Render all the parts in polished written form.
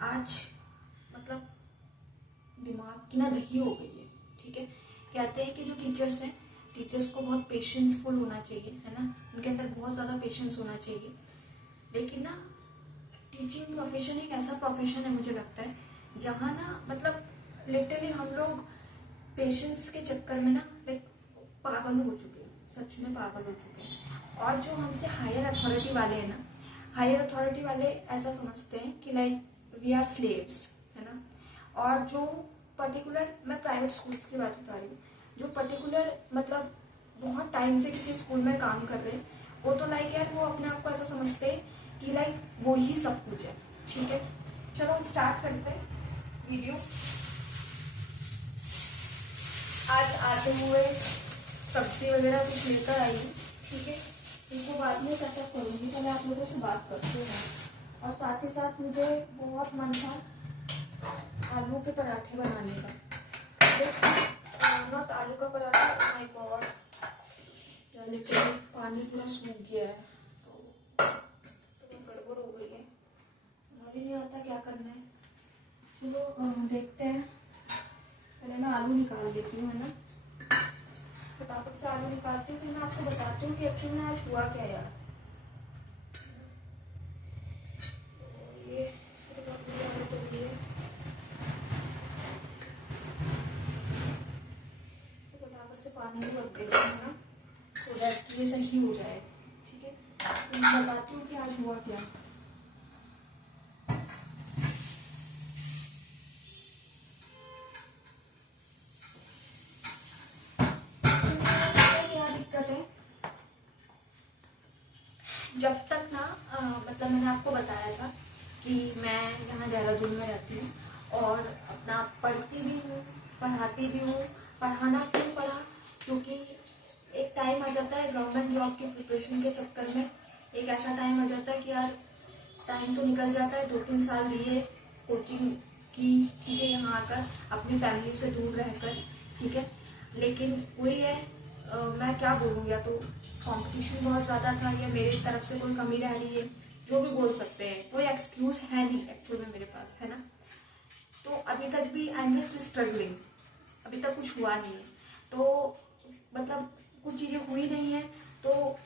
आज मतलब दिमाग की ना दही हो गई है। ठीक है, कहते हैं कि जो टीचर्स हैं, टीचर्स को बहुत पेशेंसफुल होना चाहिए, है ना, उनके अंदर बहुत ज़्यादा पेशेंस होना चाहिए। लेकिन ना टीचिंग प्रोफेशन एक ऐसा प्रोफेशन है, मुझे लगता है, जहाँ ना मतलब लिटरली हम लोग पेशेंस के चक्कर में ना लाइक पागल हो चुके हैं, सच में पागल हो चुके हैं। और जो हमसे हायर अथॉरिटी वाले हैं ना, हायर अथॉरिटी वाले ऐसा समझते हैं कि लाइक वी आर स्लेव्स, है ना। और जो पर्टिकुलर, मैं प्राइवेट स्कूल्स की बात बता रही हूँ, जो पर्टिकुलर मतलब बहुत टाइम से किसी स्कूल में काम कर रहे हैं, वो तो लाइक यार वो अपने आप को ऐसा समझते हैं कि लाइक वो ही सब कुछ है। ठीक है, चलो स्टार्ट करते हैं वीडियो। आज आते हुए सब्जी वगैरह कुछ लेकर आई हूँ। ठीक है, इनको बाद में सेटअप करूँगी, पहले आप लोगों से बात करते हैं। और साथ ही साथ मुझे बहुत मन था आलू के पराठे बनाने का। नॉट आलू का पराठा, माय गॉड, लेकिन पानी पूरा सूख गया है तो गड़बड़ हो गई है, समझ ही नहीं आता क्या करना है। चलो देखते हैं, पहले मैं आलू निकाल देती हूँ, है ना, फटाफट से आलू निकालती हूँ, फिर मैं आपको बताती हूँ कि एक्चुअली में आज हुआ क्या यार। ये फटाफट से पानी में रख देती हूँ ना, सो दैट ये सही हो जाए। ठीक है, तो मैं बताती हूँ कि आज हुआ क्या। क्या दिक्कत है, जब तक ना मतलब मैंने आपको बताया था कि मैं यहाँ देहरादून में रहती हूँ और अपना पढ़ती भी हूँ, पढ़ाती भी हूँ। पढ़ाना क्यों पढ़ा, क्योंकि एक टाइम आ जाता है गवर्नमेंट जॉब की प्रिपरेशन के चक्कर में, एक ऐसा टाइम आ जाता है कि यार टाइम तो निकल जाता है, 2-3 साल लिए कोचिंग की, ठीक है, यहाँ आकर अपनी फैमिली से दूर रहकर। ठीक है, लेकिन वही है, मैं क्या बोलूँ, या तो कंपटीशन बहुत ज़्यादा था या मेरी तरफ से कोई कमी रह रही है, जो भी बोल सकते हैं, कोई एक्सक्यूज़ है नहीं एक्चुअल में मेरे पास, है ना। तो अभी तक भी आई एम जस्ट स्ट्रगलिंग, अभी तक कुछ हुआ नहीं है, तो मतलब कुछ चीज़ें हुई नहीं है, तो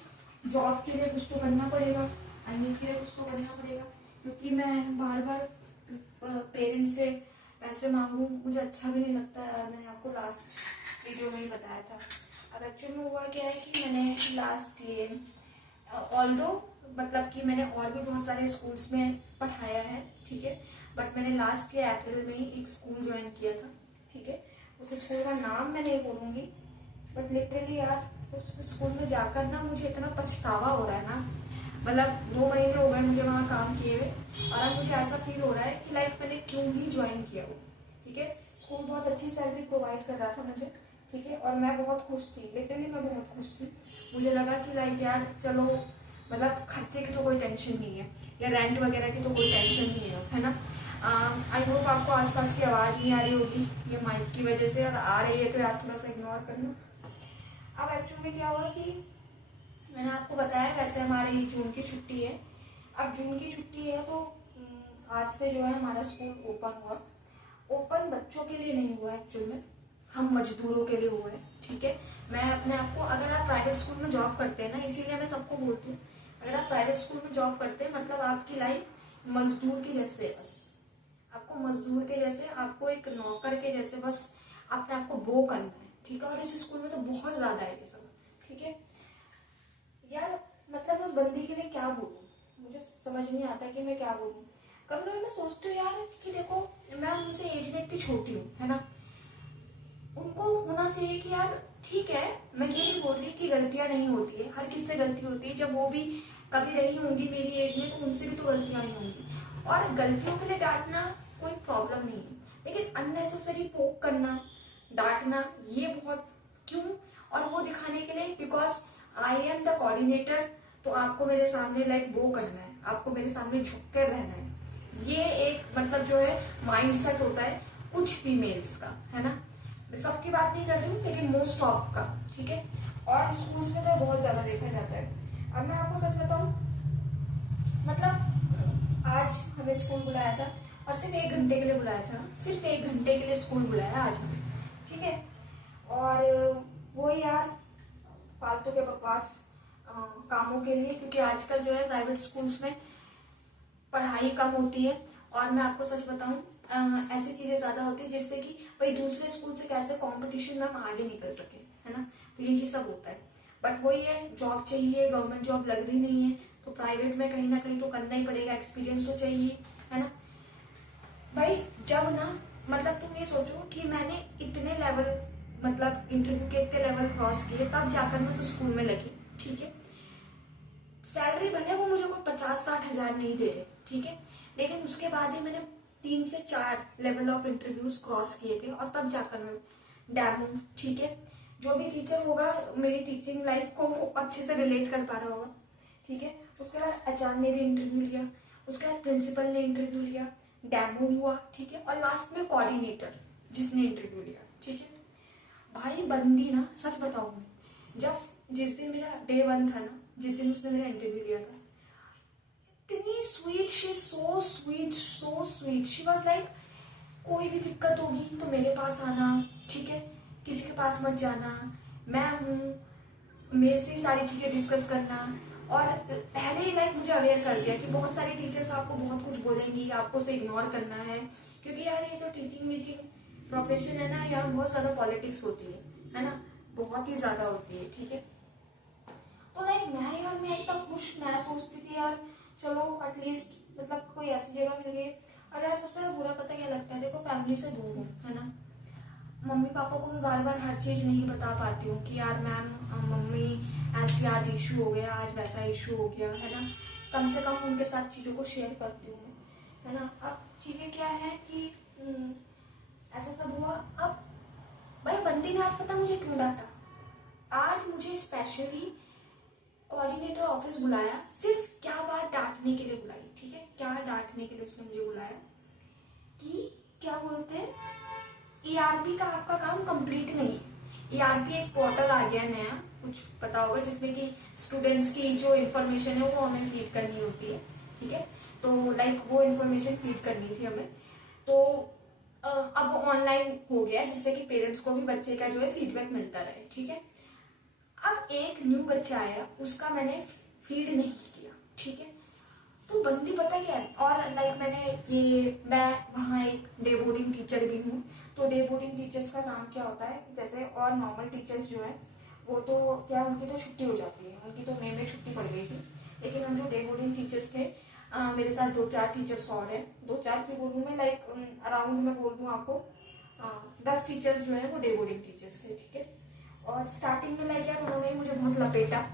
जॉब के लिए कुछ तो करना पड़ेगा, अर्निंग के लिए कुछ तो करना पड़ेगा, क्योंकि मैं बार बार पेरेंट्स से पैसे मांगूँ, मुझे अच्छा भी नहीं लगता यार। मैंने आपको लास्ट वीडियो में ही बताया था। अब एक्चुअली में हुआ क्या है कि मैंने लास्ट ईयर ऑल्दो मतलब कि मैंने और भी बहुत सारे स्कूल्स में पढ़ाया है, ठीक है, बट मैंने लास्ट ईयर अप्रैल में ही एक स्कूल ज्वाइन किया था। ठीक है, उस स्कूल का नाम मैं नहीं बोलूँगी, बट लिटरली यार उस स्कूल में जाकर ना मुझे इतना पछतावा हो रहा है ना, मतलब 2 महीने हो गए मुझे वहाँ काम किए हुए, और अब मुझे ऐसा फील हो रहा है कि लाइक मैंने क्यों ही ज्वाइन किया वो। ठीक है, स्कूल बहुत अच्छी सैलरी प्रोवाइड कर रहा था मुझे, ठीक है, और मैं बहुत खुश थी, लिटरली मैं बहुत खुश थी। मुझे लगा कि लाइक यार चलो मतलब खर्चे की तो कोई टेंशन नहीं है, या रेंट वगैरह की तो कोई टेंशन नहीं है ना। आई होप आपको आसपास की आवाज़ नहीं आ रही होगी, ये माइक की वजह से, अगर आ रही है तो यार थोड़ा सा इग्नोर करना। अब एक्चुअली में क्या हुआ कि मैंने आपको बताया वैसे हमारी जून की छुट्टी है। अब जून की छुट्टी है तो आज से जो है हमारा स्कूल ओपन हुआ। ओपन बच्चों के लिए नहीं हुआ एक्चुअल में, हम मजदूरों के लिए हुए हैं। ठीक है, मैं अपने आप को, अगर आप प्राइवेट स्कूल में जॉब करते हैं ना, इसीलिए मैं सबको बोलती हूँ, अगर आप प्राइवेट स्कूल में जॉब करते हैं मतलब आपकी लाइफ मजदूर के जैसे है। बस आपको मजदूर के जैसे, आपको एक नौकर के जैसे बस अपने आप को वो करना है। ठीक है, और इस स्कूल में तो बहुत ज्यादा है ये सब। ठीक है यार, मतलब उस बंदी के लिए क्या बोलूँ, मुझे समझ नहीं आता कि मैं क्या बोलूँ। कभी कभी मैं सोचती हूँ यार कि देखो मैं उनसे एज में इतनी छोटी हूँ, है ना, उनको होना चाहिए कि यार ठीक है, मैं ये नहीं बोल रही कि गलतियां नहीं होती है, हर किसी से गलती होती है, जब वो भी कभी रही होंगी मेरी एज में तो उनसे भी तो गलतियां ही होंगी, और गलतियों के लिए डांटना कोई प्रॉब्लम नहीं है, लेकिन अननेसेसरी पोक करना, डांटना, ये बहुत क्यों, और वो दिखाने के लिए because I am the coordinator, तो आपको मेरे सामने लाइक वो करना है, आपको मेरे सामने झुक कर रहना है। ये एक मतलब जो है माइंड सेट होता है कुछ फीमेल्स का, है ना, मैं सबकी बात नहीं कर रही हूँ लेकिन मोस्ट ऑफ का। ठीक है, और स्कूल्स में तो बहुत ज्यादा देखा जाता है। अब मैं आपको सच बताऊं, मतलब आज हमें स्कूल बुलाया था, और सिर्फ 1 घंटे के लिए बुलाया था, सिर्फ 1 घंटे के लिए स्कूल बुलाया आज हमें, ठीक है। और वो यार फालतू के बकवास कामों के लिए, क्योंकि आजकल जो है प्राइवेट स्कूल्स में पढ़ाई कम होती है। और मैं आपको सच बताऊं, ऐसी चीजें ज्यादा होती है जिससे कि भाई दूसरे स्कूल से कैसे कंपटीशन में हम आगे निकल सके, है ना। तो यही सब होता है। बट वही है, जॉब चाहिए, गवर्नमेंट जॉब लग रही नहीं है तो प्राइवेट में कहीं ना कहीं तो करना ही पड़ेगा, एक्सपीरियंस तो चाहिए, है ना भाई। जब ना मतलब तुम ये सोचो कि मैंने इतने लेवल, मतलब इंटरव्यू के इतने लेवल क्रॉस किए, तब जाकर मैं तो स्कूल में लगी, ठीक है। सैलरी भले वो मुझे कोई 50-60 हजार नहीं दे रहे, ठीक है, लेकिन उसके बाद ही मैंने 3 से 4 लेवल ऑफ इंटरव्यूज क्रॉस किए थे और तब जाकर मैं डैम हूँ, ठीक है। जो भी टीचर होगा मेरी टीचिंग लाइफ को वो अच्छे से रिलेट कर पा रहा होगा, ठीक है। उसके बाद एचआर ने भी इंटरव्यू लिया, उसके बाद प्रिंसिपल ने इंटरव्यू लिया, डेमो हुआ, ठीक है, और लास्ट में कोऑर्डिनेटर जिसने इंटरव्यू लिया, ठीक है। भाई बंदी ना, सच बताऊं मैं, जब जिस दिन मेरा डे 1 था ना, जिस दिन उसने मेरा इंटरव्यू लिया था, इतनी sweet, she so sweet, so sweet, she was like कोई भी दिक्कत होगी तो मेरे पास आना, ठीक है, किसी के पास मत जाना, मैं हूँ, मेरे से ही सारी चीजें डिस्कस करना। और पहले ही लाइक मुझे अवेयर कर दिया कि बहुत सारे टीचर्स आपको बहुत कुछ बोलेंगी, आपको उसे इग्नोर करना है, क्योंकि यार ये जो टीचिंग वीचिंग प्रोफेशन है ना, यहाँ बहुत ज्यादा पॉलिटिक्स होती है ना, बहुत ही ज्यादा होती है, ठीक है। तो लाइक मैं इतना खुश, मैं सोचती थी यार चलो एटलीस्ट मतलब कोई ऐसी जगह मिल गई। और यार सबसे ज्यादा बुरा पता क्या लगता है, देखो फैमिली से दूर हूँ, है ना, मम्मी पापा को मैं बार बार हर चीज नहीं बता पाती हूँ कि यार मैम मम्मी ऐसी आज इशू हो गया, आज वैसा इशू हो गया, है ना। कम से कम उनके साथ चीजों को शेयर करती हूँ, है ना। अब चीजें क्या है कि ऐसा सब हुआ। अब भाई बंदी ने आज पता मुझे क्यों डांटा, आज मुझे स्पेशली कोऑर्डिनेटर ऑफिस बुलाया, सिर्फ क्या बात डांटने के लिए बुलाई, ठीक है, क्या डांटने के लिए उसने मुझे बुलाया कि क्या बोलते हैं, ईआरपी का आपका काम कंप्लीट नहीं है। ईआरपी एक पोर्टल आ गया नया, कुछ पता होगा, जिसमें कि स्टूडेंट्स की जो इन्फॉर्मेशन है वो हमें फीड करनी होती है, ठीक है। तो लाइक वो इन्फॉर्मेशन फीड करनी थी हमें, तो अब वो ऑनलाइन हो गया जिससे कि पेरेंट्स को भी बच्चे का जो है फीडबैक मिलता रहे, ठीक है। अब एक न्यू बच्चा आया, उसका मैंने फीड नहीं किया, ठीक है। तो बंदी पता क्या है, और लाइक मैं वहाँ एक डे बोर्डिंग टीचर भी हूँ, तो डे बोर्डिंग टीचर्स का काम क्या होता है, जैसे और नॉर्मल टीचर्स जो है वो तो क्या, उनकी तो छुट्टी हो जाती है, उनकी तो मई में छुट्टी पड़ गई थी, लेकिन हम जो डे बोर्डिंग टीचर्स थे, मेरे साथ 2-4 टीचर्स और हैं, 2-4 की बोलूँ मैं, लाइक अराउंड मैं बोल दूँ आपको 10 टीचर्स जो है वो डे बोर्डिंग टीचर्स थे, ठीक है। और स्टार्टिंग में लाइक यार उन्होंने मुझे बहुत लपेटा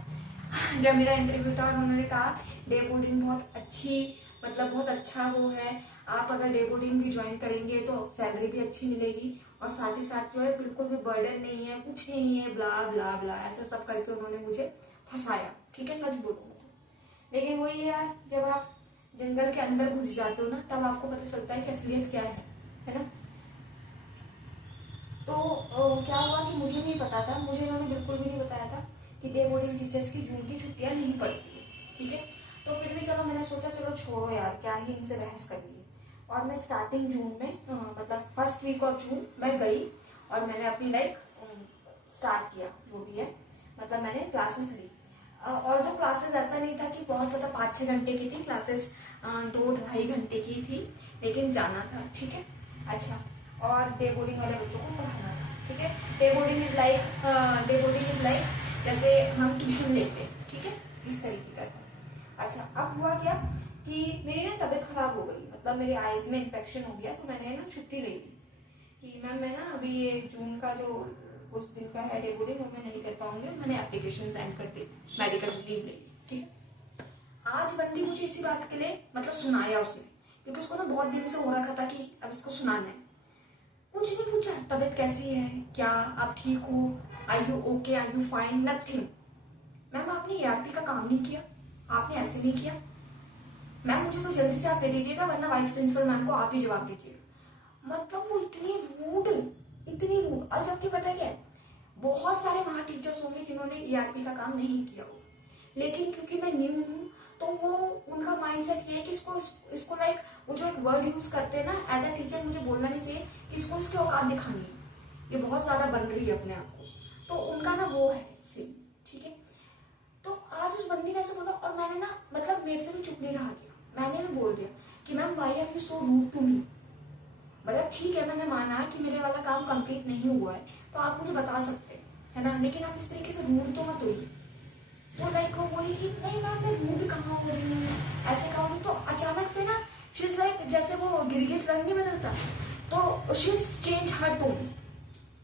जब मेरा इंटरव्यू था, उन्होंने कहा डे बोर्डिंग बहुत अच्छी, मतलब बहुत अच्छा वो है, आप अगर डे बोर्डिंग भी ज्वाइन करेंगे तो सैलरी भी अच्छी मिलेगी, और साथ ही साथ जो है बिल्कुल भी बर्डन नहीं है, कुछ नहीं है, ब्ला ब्ला ब्ला, ऐसा सब करके उन्होंने मुझे फंसाया, ठीक है, सच बोलूंगा तो। लेकिन वही है यार, जब आप जंगल के अंदर घुस जाते हो ना, तब आपको पता चलता है कि असलियत क्या है ना। तो क्या हुआ कि मुझे नहीं पता था, मुझे इन्होंने बिल्कुल भी नहीं बताया था कि डे बोर्डिंग टीचर्स की जून की छुट्टियां नहीं पड़ती है, ठीक है। तो फिर भी चलो मैंने सोचा चलो छोड़ो यार, क्या ही इनसे बहस करेंगे। और मैं स्टार्टिंग जून में मतलब फर्स्ट वीक ऑफ जून मैं गई और मैंने अपनी लाइक स्टार्ट किया, जो भी है, मतलब मैंने क्लासेस ली। और जो क्लासेस ऐसा नहीं था कि बहुत ज्यादा 5-6 घंटे की थी क्लासेस, 2-2.5 घंटे की थी, लेकिन जाना था, ठीक है। अच्छा, और डे बोर्डिंग वाले बच्चों को पढ़ाना था, ठीक है। डे बोर्डिंग इज लाइक जैसे हम ट्यूशन लेते हैं, ठीक है, इस तरीके का था। अच्छा, अब हुआ क्या कि मेरी ना तबीयत खराब हो गई, मतलब मेरे आईज में इन्फेक्शन हो गया, तो मैंने ना छुट्टी ले ली कि मैम मैं ना अभी ये जून का जो कुछ दिन का है डे बोर्डिंग वो मैं नहीं कर पाऊंगी, मैंने एप्लीकेशन साइन कर दी, मेडिकल लीव ले ली, ठीक है। आज बंदी मुझे इसी बात के लिए मतलब सुनाया उसने, क्योंकि उसको ना बहुत दिन से हो रखा था कि अब इसको सुनाना है। कुछ नहीं पूछा, तबीयत कैसी है, क्या आप ठीक हो, I you okay, I you fine, nothing. Ma'am आपने ईआरपी का काम नहीं किया, आपने ऐसे नहीं किया, मैम मुझे तो जल्दी से आप दे दीजिएगा वरना वाइस प्रिंसिपल मैम को आप ही जवाब दीजिएगा। मतलब वो इतनी रूड, इतनी रूड। और जबकि पता क्या है, बहुत सारे वहां टीचर्स होंगे जिन्होंने ईआरपी का काम नहीं किया हो, लेकिन क्योंकि मैं न्यू हूँ तो वो उनका माइंडसेट ये है कि इसको लाइक वो जो एक वर्ड यूज करते हैं ना, एज ए टीचर मुझे बोलना नहीं चाहिए कि इसको इसकी औकात दिखानी है, ये बहुत ज्यादा बन रही है अपने आप को, तो उनका ना वो है सीन, ठीक है। तो आज उस बंदी ने ऐसे बोला और मैंने ना मतलब मेरे से भी चुप नहीं रहा गया, मैंने भी बोल दिया कि ma'am why are you so rude to me. मतलब ठीक है, मैंने माना कि मेरे वाला काम कंप्लीट नहीं हुआ है तो आप मुझे बता सकते हैं, है ना, लेकिन आप इस तरीके से रूड तो मत होइए। वो लाइक वो बोली कि नहीं मैम मैं रूड कहाँ हो रही हूँ, ऐसे कहाँ हो रही, तो अचानक से ना शी इज लाइक जैसे वो गिरगिट रंग नहीं बदलता, तो she is change her tone,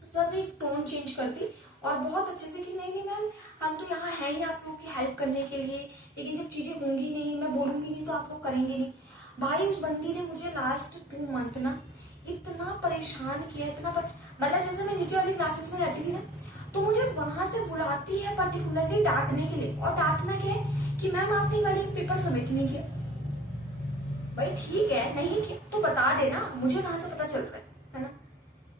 तो अपनी टोन चेंज कर दी और बहुत अच्छे से कि नहीं नहीं मैम हम तो यहाँ है ही आप लोगों की हेल्प करने के लिए, लेकिन जब चीजें होंगी नहीं, मैं बोलूंगी नहीं तो आप लोग करेंगे नहीं। भाई उस बंदी ने मुझे लास्ट 2 मंथ ना इतना परेशान किया, इतना मतलब जैसे मैं नीचे वाली क्लासेस में रहती थी ना, तो मुझे वहां से बुलाती है पर्टिकुलरली डांटने के लिए, और डांटना क्या है कि मैम आपने वाली पेपर सबमिट नहीं किया। भाई ठीक है नहीं किया तो बता देना, मुझे कहाँ से पता चल रहा है ना,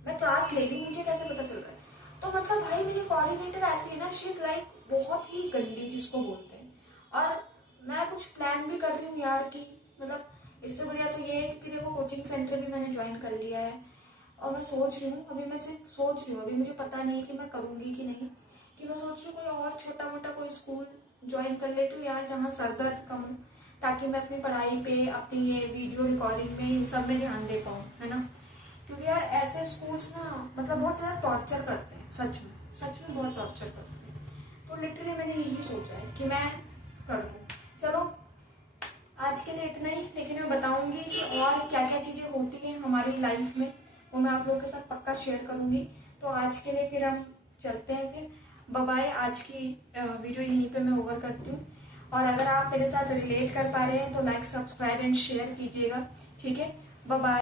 मैं क्लास ले रही हूँ, मुझे कैसे पता चल रहा है। तो मतलब भाई मेरी कोऑर्डिनेटर ऐसी है ना, शी इज लाइक बहुत ही गंदी जिसको बोलते हैं। और मैं कुछ प्लान भी कर रही हूँ यार कि मतलब इससे बढ़िया तो ये है कि देखो कोचिंग सेंटर भी मैंने ज्वाइन कर लिया है, और मैं सोच रही हूँ, अभी मैं सिर्फ सोच रही हूँ, अभी मुझे पता नहीं कि मैं करूंगी कि नहीं, कि मैं सोच रही हूँ कोई और छोटा मोटा कोई स्कूल ज्वाइन कर लेती हूँ यार, जहाँ सर दर्द कम हो, ताकि मैं अपनी पढ़ाई पे, अपनी ये वीडियो रिकॉर्डिंग में, इन सब में ध्यान दे पाऊँ, है ना। क्योंकि यार ऐसे स्कूल्स ना मतलब बहुत ज्यादा टॉर्चर करते हैं, सच में बहुत टॉर्चर करते हैं। तो लिटरली मैंने यही सोचा है कि मैं कर दूँ। चलो आज के लिए इतना ही, लेकिन मैं बताऊंगी कि और क्या क्या चीजें होती हैं हमारी लाइफ में, वो मैं आप लोगों के साथ पक्का शेयर करूंगी। तो आज के लिए फिर हम चलते हैं, फिर बाय बाय। आज की वीडियो यहीं पे मैं ओवर करती हूँ, और अगर आप मेरे साथ रिलेट कर पा रहे हैं तो लाइक सब्सक्राइब एंड शेयर कीजिएगा, ठीक है। Bye bye.